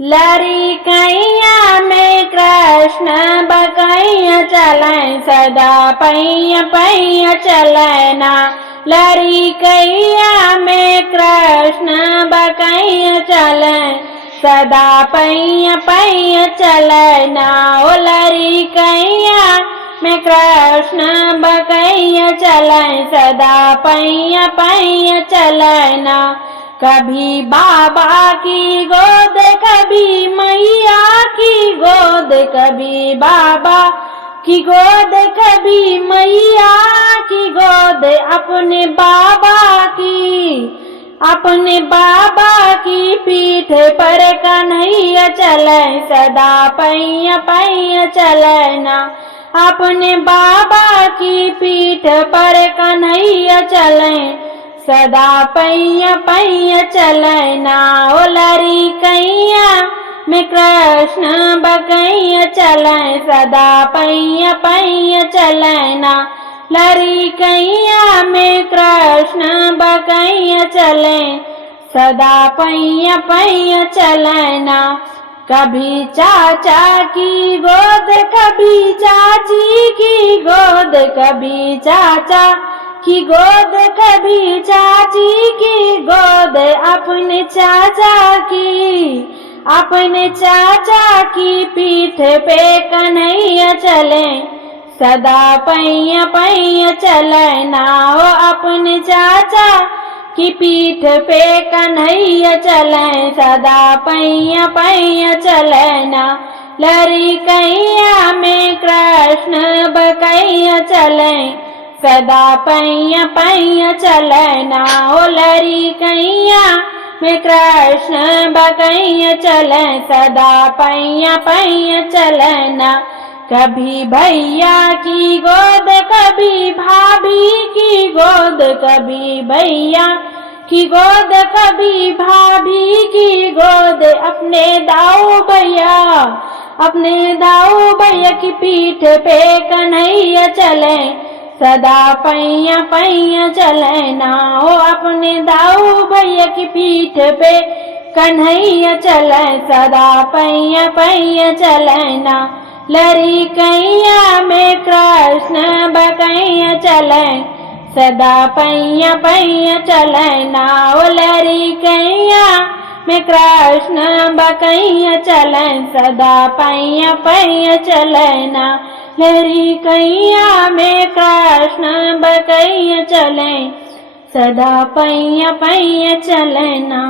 लरी कैया में कृष्ण बकैया चलें सदा पैया पैया चलना। लरी कैया में कृष्ण बकैया चलें सदा पैया पैया चलना। ओ लरी कैया में कृष्ण बकैया चलें सदा पैया पैया चलना। कभी बाबा की गोद कभी मैया की गोद, कभी बाबा की गोद कभी मैया की गोद, अपने बाबा की पीठ पर कन्हैया चले सदा पैया पैया चलना। अपने बाबा की पीठ पर कन्हैया चले सदा पैया पैया चलना। ओ लरी कैया में कृष्ण बकैया चलें सदा पैया पैया चलना। लरी कैया में कृष्ण बकैया चलें सदा पैया पैया चलना। कभी चाचा की गोद कभी चाची की गोद, कभी चाचा की गोद कभी चाची की गोद, अपने चाचा की पीठ पे कन्हैया चलें सदा पैया पैया चलना। हो अपने चाचा की पीठ पे कन्हैया चलें सदा पैया पैया चलना। लरी कैया में कृष्ण बकैया चलें सदा पैया पैया चलना। ओ लरी कैया में कृष्ण बकैया चलें सदा पैया पैया चलना। कभी भैया की गोद कभी भाभी की गोद, कभी भैया की गोद कभी भाभी की गोद, अपने दाऊ भैया की पीठ पे कन्हैया चलें सदा पैया पैया चलना। हो अपने दाऊ भैया की पीठ पे कन्हैया चलें सदा पैया पैया चलना। लरी कैया में कृष्ण बकैया चलें सदा पैया पैया चलना। ओ लरी कैया में कृष्ण बकैया चलें सदा पैया पैया चलना। लरी कैया में कृष्ण बकैया चलें सदा पैया पैया चलना।